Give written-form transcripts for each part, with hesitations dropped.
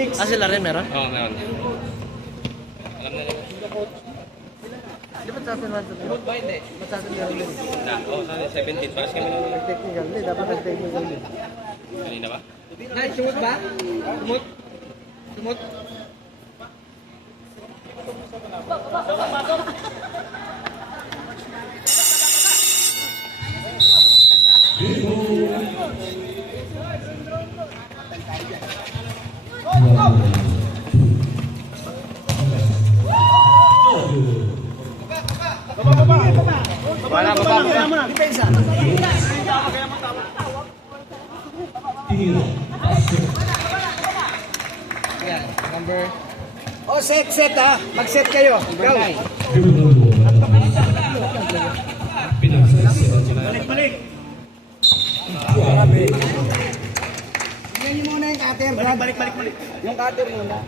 chicks. Ah, sila rin meron? Oo, meron. Alam na rin. Di ba sa atin man? Remote ba hindi? Ba't sa atin meron din? Oo, sa 17. Paras kami nung Technical, hindi. Dapat nag-technical din. kanina ba? Nice, sumot ba? Sumot? Sumot? Wala ba ba? Depensa. Yan, number. Oh, set ha. Mag-set kayo. Go. Balik. Tingnan niyo muna yung cutter. Balik. Yung cutter muna.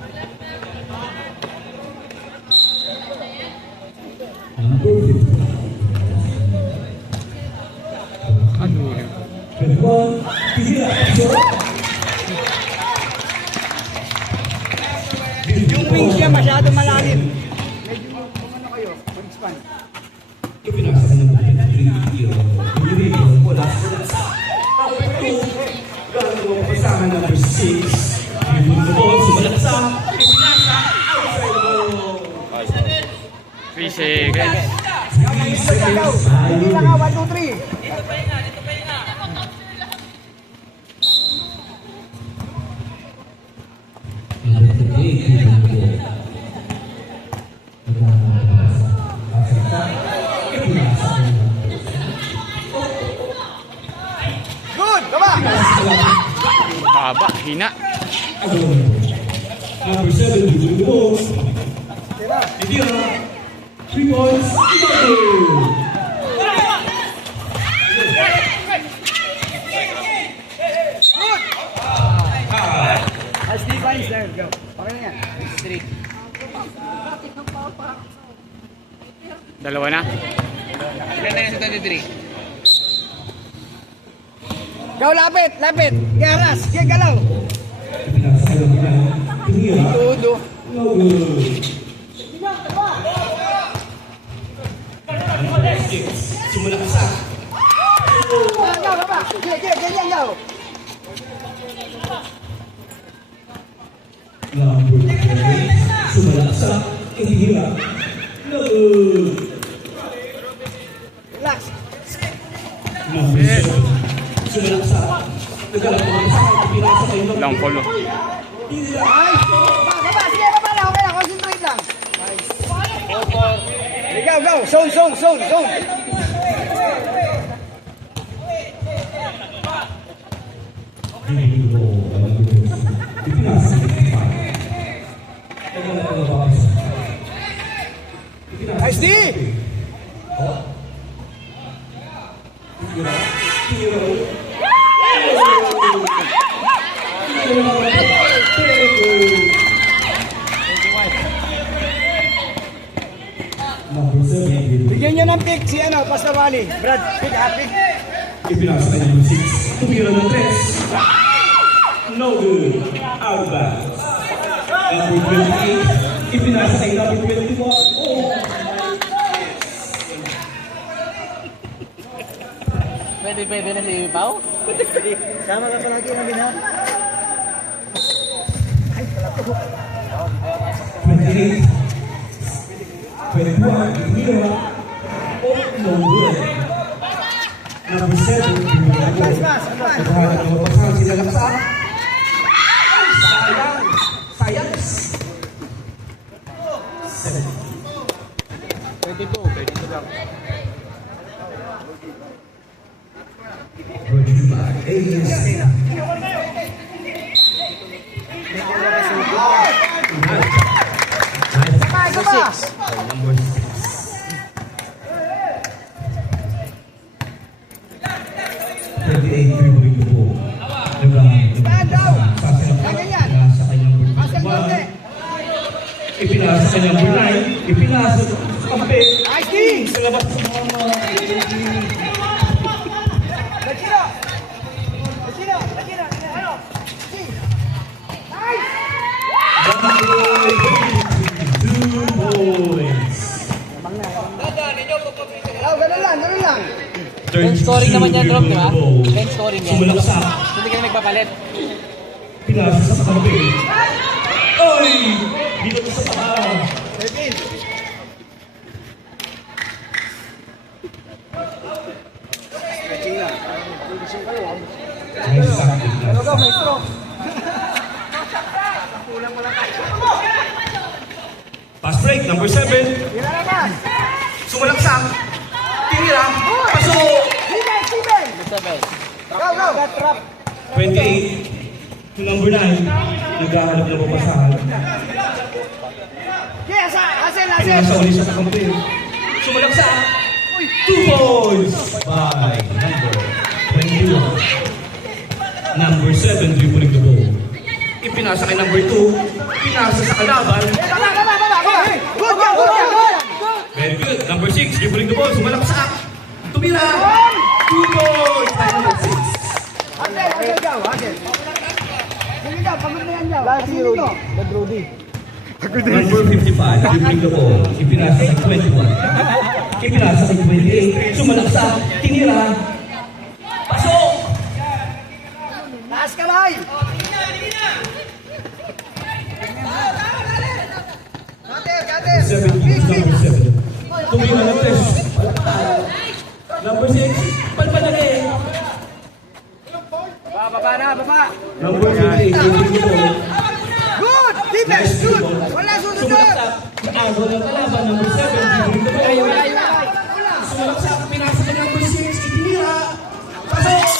Yung wings niya masyado malalim. Medyo kung ano kayo, mag-expand. Kasama number 6. Sumalaksa. 3 seconds. Hindi na nga, 1, 2, 3. Good, baba. Haba, hina. Number 7, Dugo. Diba? Idira. 3 points. As defense, there, go. Okay na yan. 3. Dalawa na. Ilan na yan sa 23? Go, lapit. Garas, galaw. Tudo. No good. Sumalaksa. Go, baba. Ganyan, go. Number 3, sumalaksa. Idira. No good. Relax. Number 7, sumalaksa. Naglalaksa. Pinasa kayo ng Lang polo. Nice. Baba, sige, baba lang. Okay lang, concentrate lang. Nice. Go. Zone. Nice D. Bigyan nyo ng pick si Pastor Wally. Brad, pick happy. Ipinasa kay number 6. Tumira ng 3. No good. Out of bounds. Number 28. Ipinasa kay number 21. Oh. Pwede na si Pao? Sama ka palagi namin ha. Ay, pala to. 28. 21. Tumira. Oh, no good. Number 7. Advance. Pasahan sila laksa. Sayang. 22 lang. Isa pa. Number 6. Ipinasa sa kanyang bulay, ipinasa sa kampe. Nice D. Sa labas sa mga Lachino. Ano? C. Nice. Dali lang. Third Scoring naman yan, Rob, di ba? ball. 10 scoring yan. Sumalaksak. Hindi ka na magpapalit. Pinasa sa kampi. Oy! Dito sa paa. May sakit na. Maestro. Pass break, number 7. Ilalabas. Sumalaksak. Tinira. Pasok. Steven. Sabay. Go. Trap. 28. To number 9. Naghahanap na mapasahan. Yes, Hazel. Pinasa ulit sa kakampi. Sumalaksak. 2 points by number 21. Number 7, dribbling the ball. Ipinasa kay number 2. Pinasa sa kalaban. Baba. Good. Very good. Number 6, dribbling the ball. Sumalaksak. Tumira. 2 points by number 6. Hazel, go. Sige daw, pagod na yan daw. Lagi Rudy. Number 55, dribbling the ball. Ipinasa kay 21. Ipinasa kay 28. Sumalaksak. Tinira. Pasok. Taas kamay. Gater. 17, number 7. Tumira ng 3. Number 6, palpadali. Baba. Number 28, dribbling the ball. Good. Defense, good. Wala sunod. Sumalaksak. Naago ng kalaban. Number 7, dribbling the ball. Sumalaksak. Pinasa kay number 6. Itinira. Pasok.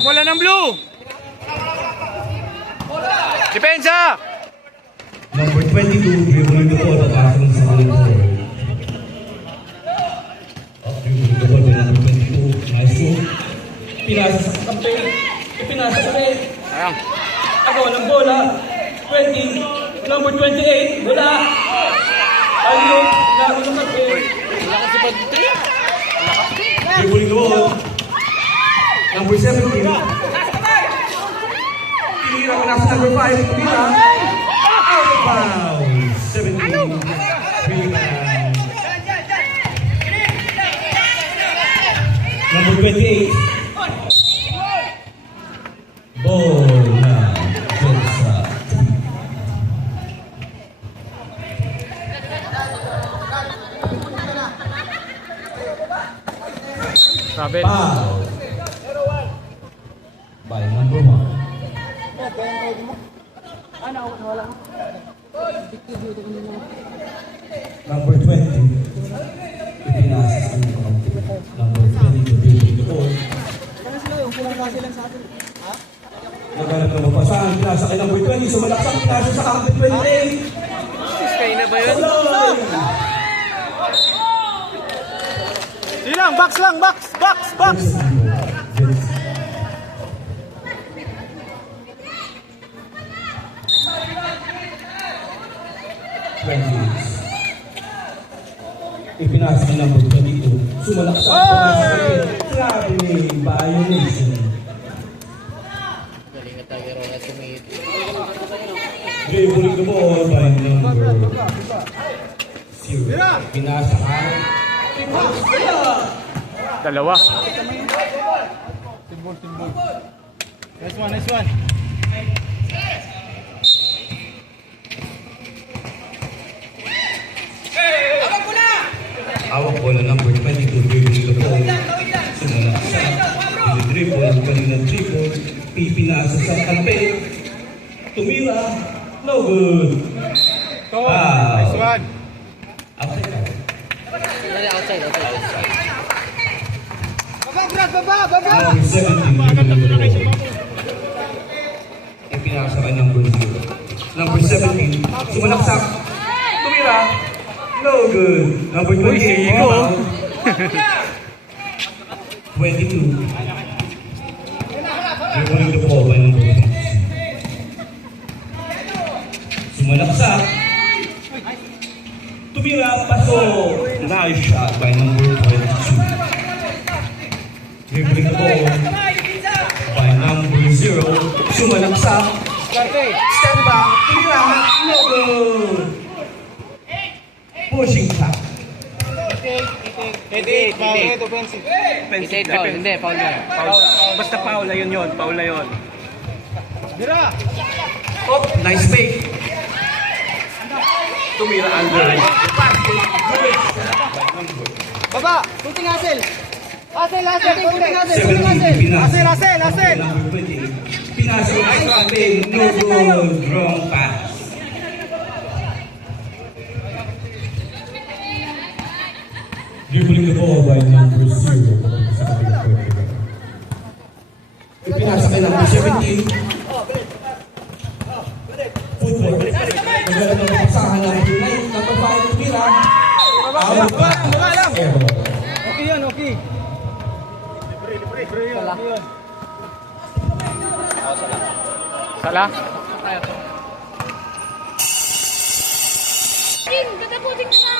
Bola ng blue. Depensa. Number 22, dribbling the ball. Pasok sa kanyang ball. Dribbling the ball by number 22. Nice move. Pinasa sa kampe. Ipinasa sa kampe. Sayang. Ako ng bola. 20. Number 28. Wala. Ayun. Lago ng kampe. Wala kasi ba dito? Dribbling the ball. Number 17. Tinira ko na sa number 5. Tinira. Out of bounds. 17. Rebound. Number 28. Ball na. Pensa. Sabi. Foul. By number 1. Number 20. Ipinasa sa kanyang kakampi. Number 20, dribbling the ball. Naghanap ng mapasahan. Pinasa kay number 20. Sumalaksak. Pinasa sa kakampi. 28. Kayo na ba yun? Tuloy. Silang, box lang, box. Ipinasa kay number 22. Sumalaksak. Grabe violation. Galing na tayo, Ronald Sumit. Dribbling the ball by number 0. Pinasa ka. Dalawa. Nice one. Awak bola number 22. Dribbling the ball. Sumalaksak. Dribble. Kaninang dribble. Pipinasa sa kampe. Tumira. No good. Nice one. Outside. Baba. Number 17, ipinasa kay number 0. Number 17, sumalaksak. Tumira. No good. Number 28, sigo. rebound. 22. Dribbling the ball by number 6. Sumalaksak. Tumira. Pasok. Nice shot by number 22. Dribbling the ball by number 0. Sumalaksak. Step back. Tumira. No good. Pushing shot. Itik. Itik, foul. Hindi, foul na. Basta foul na yun. Foul na yun. Oh, nice fake. Tumira under. Baba! Kunting Hassel! Hassel! Kunting Hassel! 17 pinasa. Hassel! Number 20. Pinasa ang traffic. No good. Wrong pass. Dribbling the ball by number 0. Ipinasa kay number 17. Football. Maganda ng pasahan ng tunay. Number 5, Tumira. Out. Airball. Okay yun, okay. Sala. Din, katapusin ko na.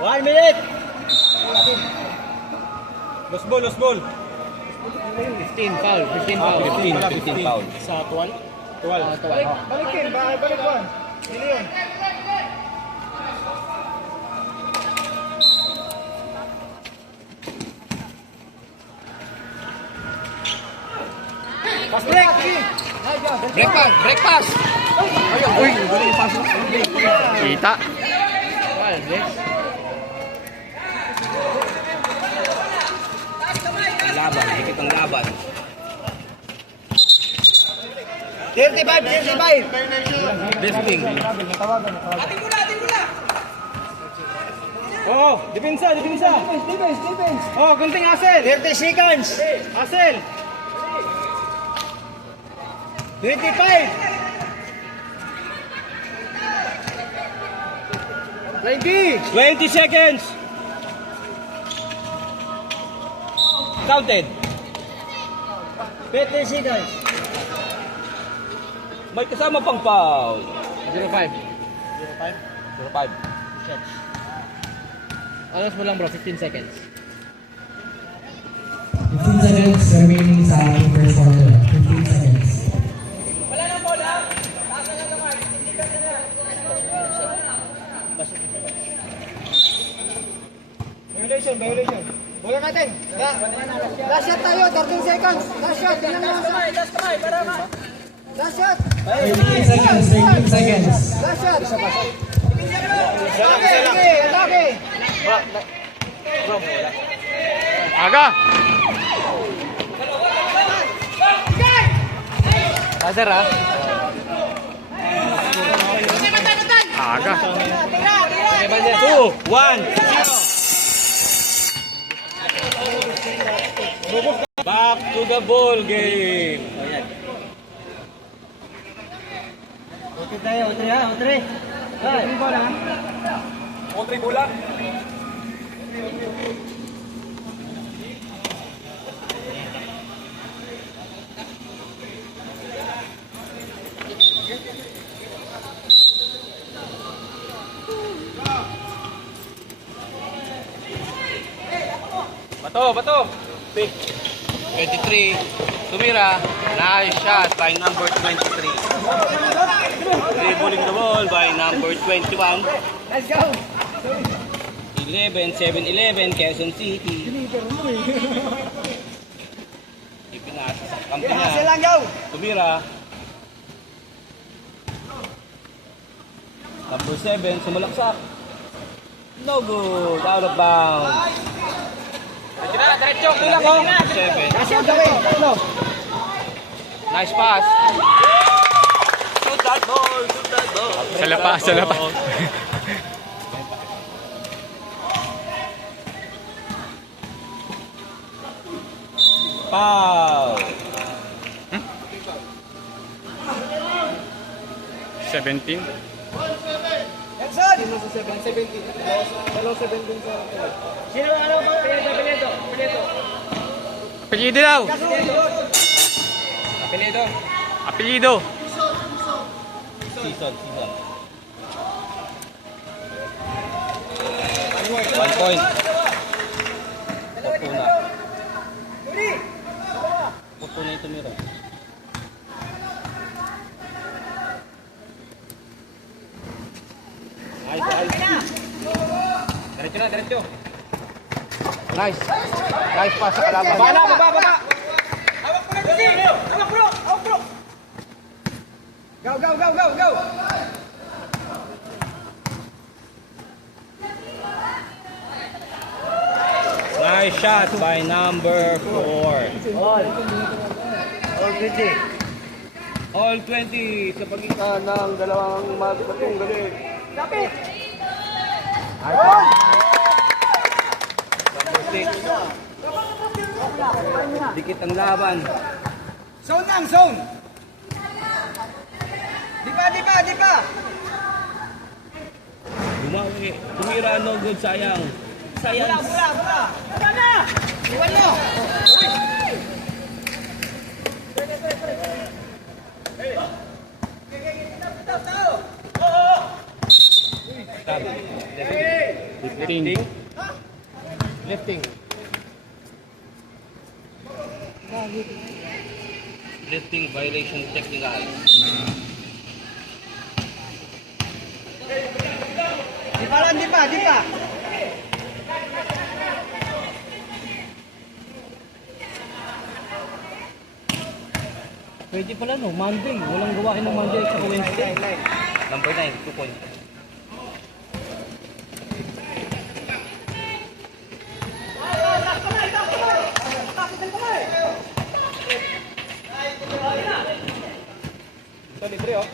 One minute! Lost ball. 15 foul. 15 foul. 15 foul. Sa 12? 12. Balikin, balik one. Hindi yun. Pass break! Break pass. Kita. Foul, break. Laban. Higit ang laban. 35! Drifting. Oh, depensa! Defense! Oh, gunting Hassel! 30 seconds! Hassel! 25! 20 seconds! Counted! 20 seconds! May kasama pang foul. 05. 05. Alas mo lang bro, 15 seconds. 15 seconds remaining sa ating first quarter. 15 seconds. Violation. Bola natin. Last shot tayo, 13 seconds. Last shot, tingnan mo. Last kamay, para ma. Last shot. 15 seconds. 15 seconds. Last shot. Atake. Aga. Buzzer ha? Aga. 2, 1, 0. Back to the ball game. Ayan. Okay tayo, O3 ha, O3. Ay, bola. O3 bola. Bato. Pick. 23. Tumira. Nice shot by number 23. Dribbling the ball by number 21. Let's go. 7-11, Quezon City. Ipinasa sa kampo Hassel niya. lang, go. Tumira. Number 7, sumalaksak. No good. Out of bounds. Diretso, kulang ko. 7. Hassel, gawin. Tatlo. Nice pass. Shoot that ball. Sala pa. Foul. 17. Edson! Sino sa 17? Dalaw 17 sa... Sino ano ba? Pinedo. Apelyido daw. Apelido. Apelyido. Season. 1 point. Fortuna. Fortuna yung tumira. Diretso na, diretso. Nice. Nice pass sa kalaban. Baba. Go! Nice shot by number 4. All 20 sa pagitan ng dalawang magpatong galing. Lapit! Number 6. Dikit ang laban. Zone lang, zone! Di pa! Bumawi. Tumira, no good, sayang. Sayang. Bula! Sana! Iwan mo! Lifting. Lifting violation technical. Di pa! Pwede pala no, Monday. Walang gawain ng Monday sa Wednesday. Number 9, 2 points. Ito, libre oh.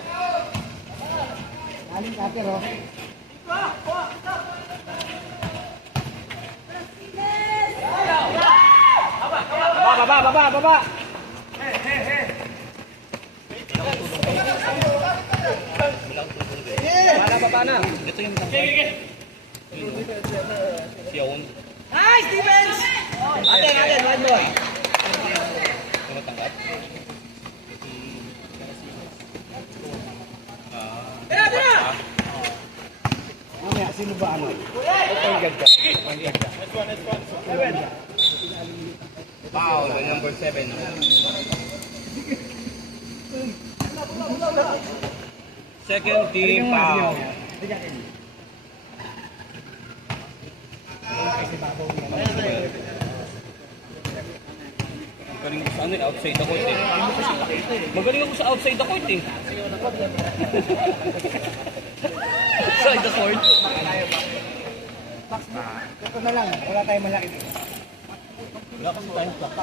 Aling cutter, oh. Baba! Baba na. Ito yung Siyaon. Nice defense! Atin, one more. Tumatangkat. Tira! Mamaya, sino ba ano? Foul by number 7. Second team foul. Magaling ko sa ano, outside the court eh. Magaling ako sa outside the court eh. Outside the court. Ito na lang, wala tayong malaki dito. Wala kasi tayong clock.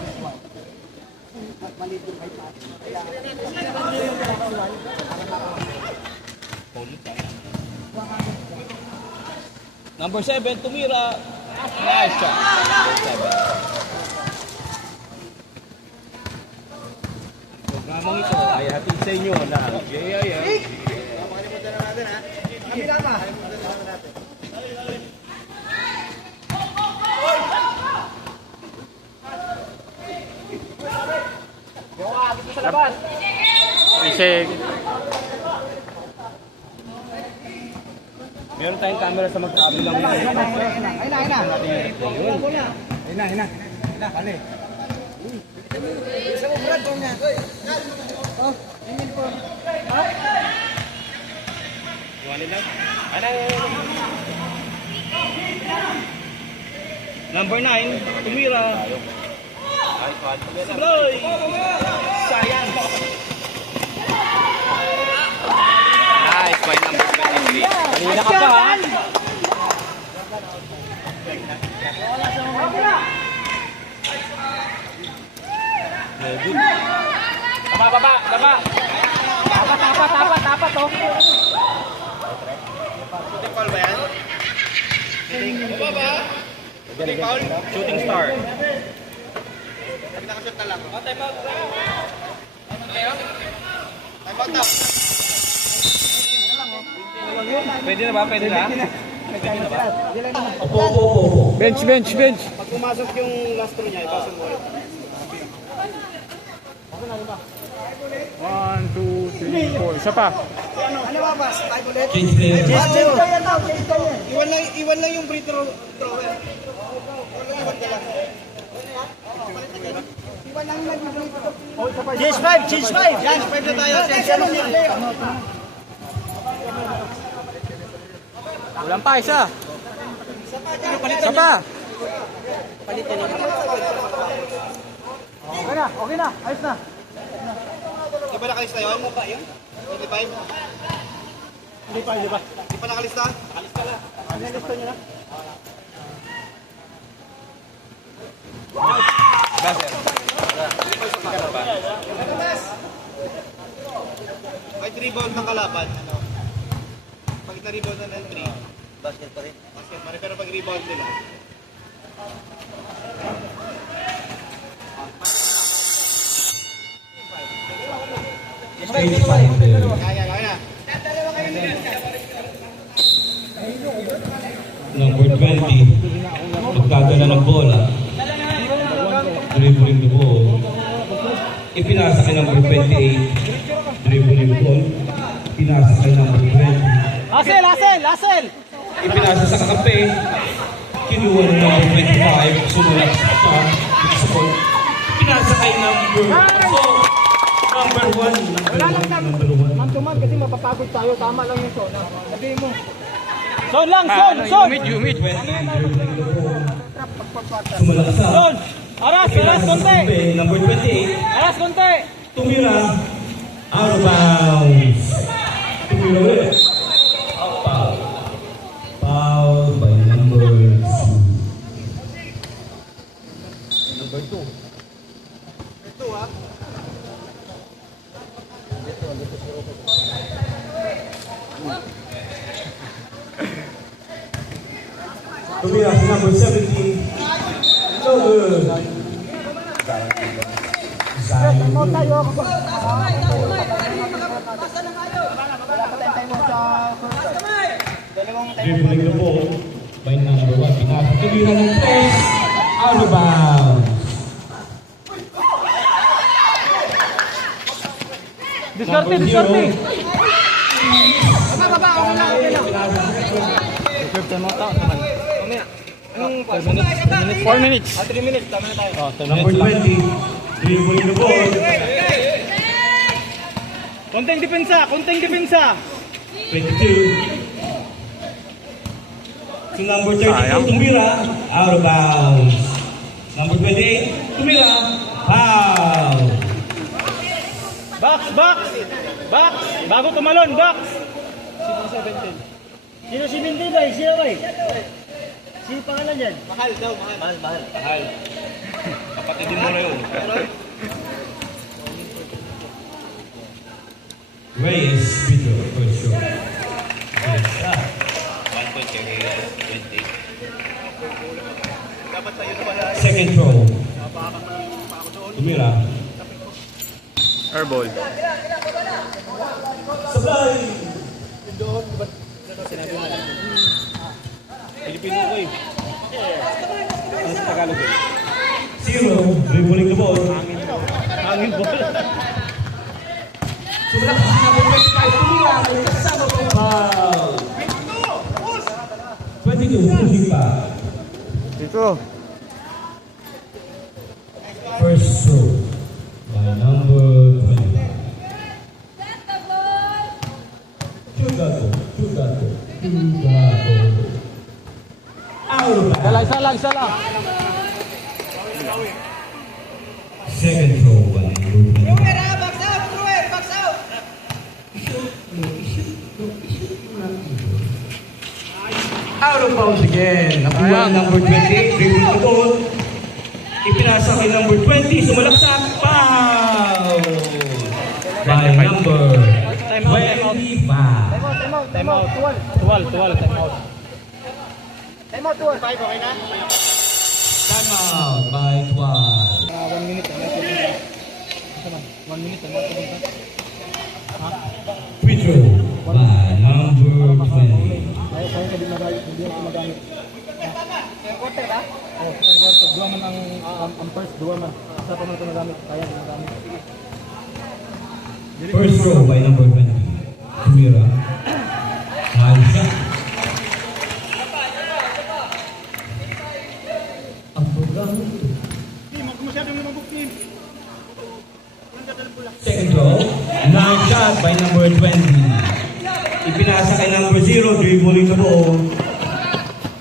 Number 7, tumira. Nice shot. Number 7. Programang ito ay hatid sa inyo ng JIM. Kabila pa. Isig. Meron tayong camera sa magkabilang Ayun na. Kali. Isa mo, Brad, kung niya. Oh, ingin po. Iwanin lang. Number 9, tumira. Sabloy! Sayang! Nice by number 23. Kanina ka pa ha? Good. Baba! Tapat oh! Shooting star. Pwede na ba? Pwede na? Opo. Bench! Pag pumasok yung lastro niya, ipasok mo. 1, 2, 3, 4. Isa pa. Ano ba, boss? 5 ulit? Change player. Change kayo. Iwan lang yung free throw. Change 5, change 5. Yan, 5 na tayo. Kulang pa, isa. Isa pa. Okay na, ayos na. Di ba nakalista yun? 25? Hindi pa. Di pa nakalista? Nalista nyo na. Kahit rebound ng kalaban, ano? Pag na-rebound na ng 3, basket pa rin. Pero pag rebound nila, Stage 5 there. kaya na. Number 20, magkagala ng bola. Dribbling the ball. Ipinasa kay number 28. Dribbling the ball. Pinasa kay number 20. Lasel! Ipinasa sa kakampi. Kinuha ng number 25. Sumulat siya. Pinasa kay number 4. Number 1. Number 1. Man-to-man kasi mapapagod tayo. Tama lang yung zone. Sabihin mo. Zone lang, zone! Humid. Sumulat sa Zone! Aras konti! number 28. Aras konti! Tumira. Out of bounds. Tumira ulit. Foul. Foul by number 2. Number 2. Tumira si number 17. No good. Zion. Mo tayo. Patay mo sa dalawang Dribbling the ball by number 1. Pinasa. Tumira ng press. Out of bounds. Diskarte! Baba, okay lang. Reserve time out ako naman. Mamaya. Anong 4 minutes? 3 minutes, tama na tayo. Number 20. Dribbling the ball. Konting depensa! 22. Si number 32, tumira. Out of bounds. Number 28, tumira. Foul. Box! Bago tumalon, box! Sino si Mindy ba? Sino ba? Sino pangalan yan? Mahal daw, mahal. Kapatid mo na yun. Reyes, video, first shot. Yes, 1 point kay 20. second throw. Tumira. Airball. Supply. Pilipino ko eh. Ano sa Tagalog eh? 0, dribbling the ball. Hangin ball. Sumunod sa number 25, tumira. May kasama ko. Foul. 22, pushing pa. Dito. First throw by number 20. Chugato. Out of bounds. Isa lang. Second throw by number 20. Out of bounds again. Nakuha number 28, dribbling the ball. Ipinasa kay number 20, sumalaksak. Foul! By number 25. Time out. Tuwal. Time out. 5, okay na? Time out by 12. 1 minute. 1 minute. Free throw by number 20. Kaya hindi ako magamit. Quarter ba? Oo, quarter. Dua man ang first, dua man. Isa pa man ito magamit. Kaya hindi magamit. First throw by number 20. Tumira. Halsa. Ang Second throw. Long shot by number 20. Ipinasa kay number 0, dribbling the ball.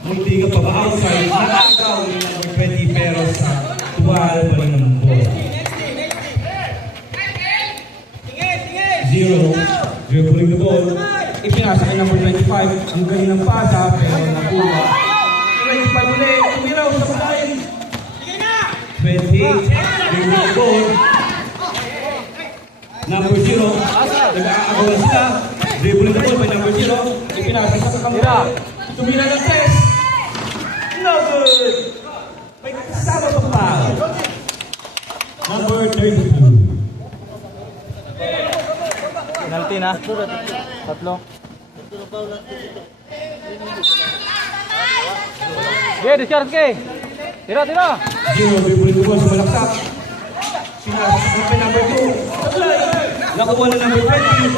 Munti ka pa ba outside? Nakagaw ni number 20 pero sa 12 by ng ball. 0, dribbling the ball. Ipinasa kay number 25. Ang galing ng pasa pero nakuha. 25 ulit. Tumiraw sa pagkain. 28, dribbling the ball. Number 0, nag-aagawan sila. Dribbling the ball by number 0. Ipinasa sa kamera. Tumira ng test. No good! May kasama pa pa. Number 32. Penalty na. Tatlo. Okay, discharge kay. Tira, tira. 0, dribbling the ball sa malaksak. Pinasa sa number 2. Nakuha na number 20.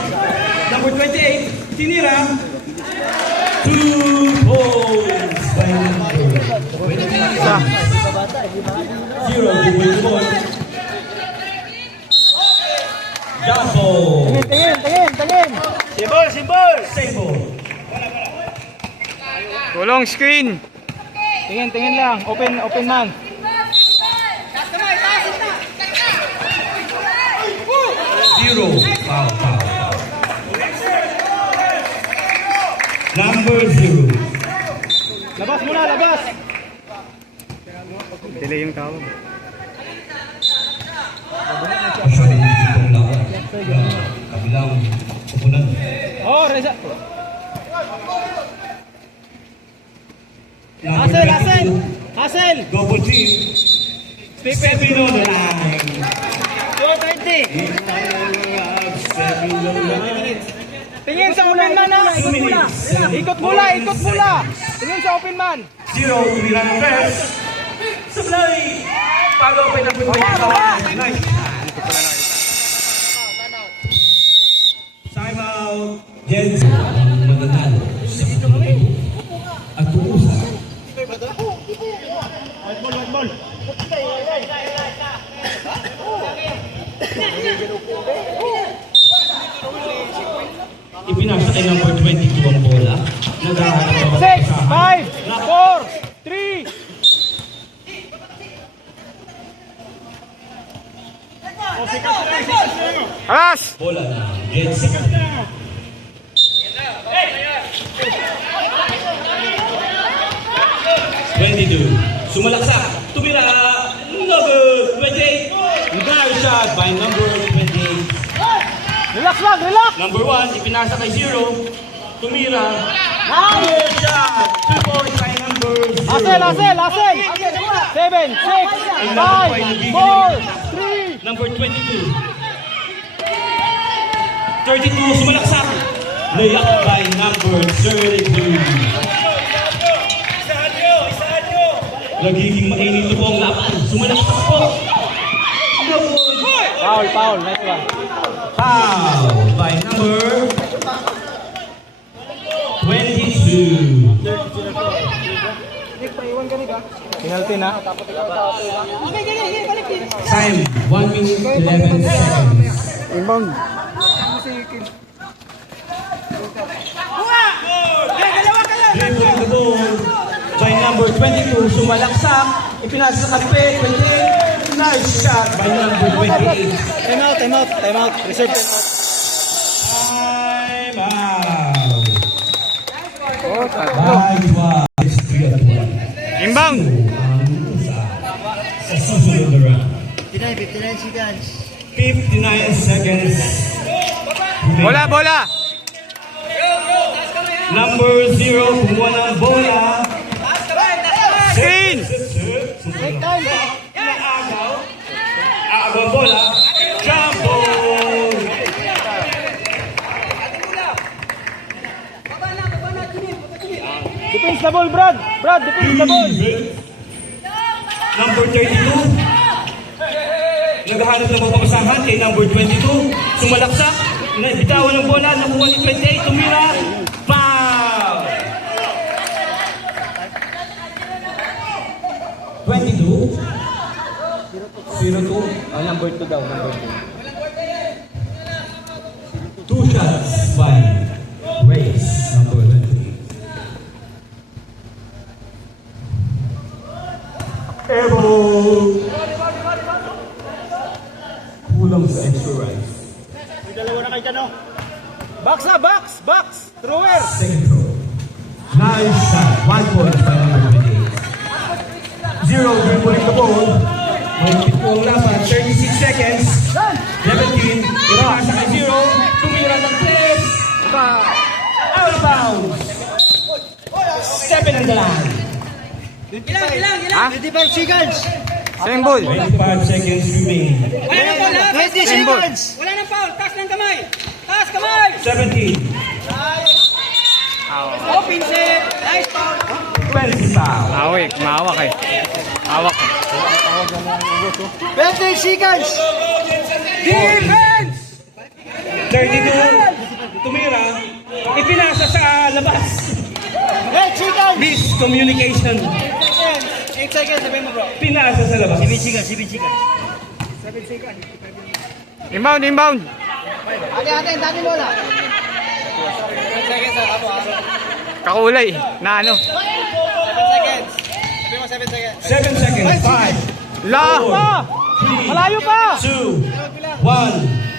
Number 28. Tinira. 2 points by number 0, dribbling the ball. Jump ball. Tingin. Simbol! Save ball. Tulong screen. Tingin lang. Open man. 0, foul. Number 0. Labas muna, labas. Delay yung tao. Actually, itong laban. Kabilang upunan. Oh, Reza. Number 22, Hassel. double team. Stepping on the line. 220. Stepping on the line. Tingin sa open man ha. 2 minutes. Ikot mula. Tingin sa open man. 0, tumira ng press. Supply. Follow by number 25. Nice. Time out. Jensen ang naganalo sa ito. At tuusa. Ipinasa kay number 22 ang bola. Naghahanap 6, 5, 4, 3. Alas! bola na Jensen. Sumalaksak. Tumira. Number 28. Nice shot by number 28. Relax lang, relax! Number 1, ipinasa kay 0. Tumira. Good shot. 2 points by number 0. Asel! 7, 6, 5, 4, 3. Number 22. 32, sumalaksak. Layup by number 32. Nagiging mainit po ang laban. Sumalaksak po. Foul, nice one. Foul by number 22. Penalty na. Time, 1 minute, 11 seconds. Inbound. Dribbling the ball by number 22. Sumalaksak. Ipinasa sa kape. 28. Nice shot by number 28. Time out. Reserve time out. Time out. By 12. It's 3-1. Inbound. Sa susunod na round. 59 seconds. 59 seconds. Bola. Number 0, kumuha ng bola. Screen. Agaw bola. Jump ball. Defense the ball, Brad, defense the ball. Number 32. Naghahanap ng mapapasahan kay number 22. Sumalaksak. Bitawan ng bola. Nakuha ni 28. Tumira. Foul. 22. 02. Number 2 daw, number 2. 2 shots by Race, number 20. Airball! Kulang sa extra rice. Box na, box! Box! Thrower! Second throw. Nice shot. 1 point by number 28. 0 dribbling the ball. May pitong laban. 36 seconds. 17. Ipasa kay 0. Tumira ng 3. Out of bounds. 7 on the line. Ha? 25 seconds. Same ball. 25 seconds remain. 20 Same ball. seconds. 17. 20 foul. Awik, maawak eh. Awak. 20 seconds. Defense! 32. Tumira. Ipinasa sa labas. 8 seconds. Miscommunication. 8 seconds, sabihin mo bro. Pinasa sa labas. 7 seconds. Inbound, inbound. Ate, dati mo lang. Kakulay. Na ano? 7 seconds. 5, La! 4, 3, Malayo pa! 2, 1.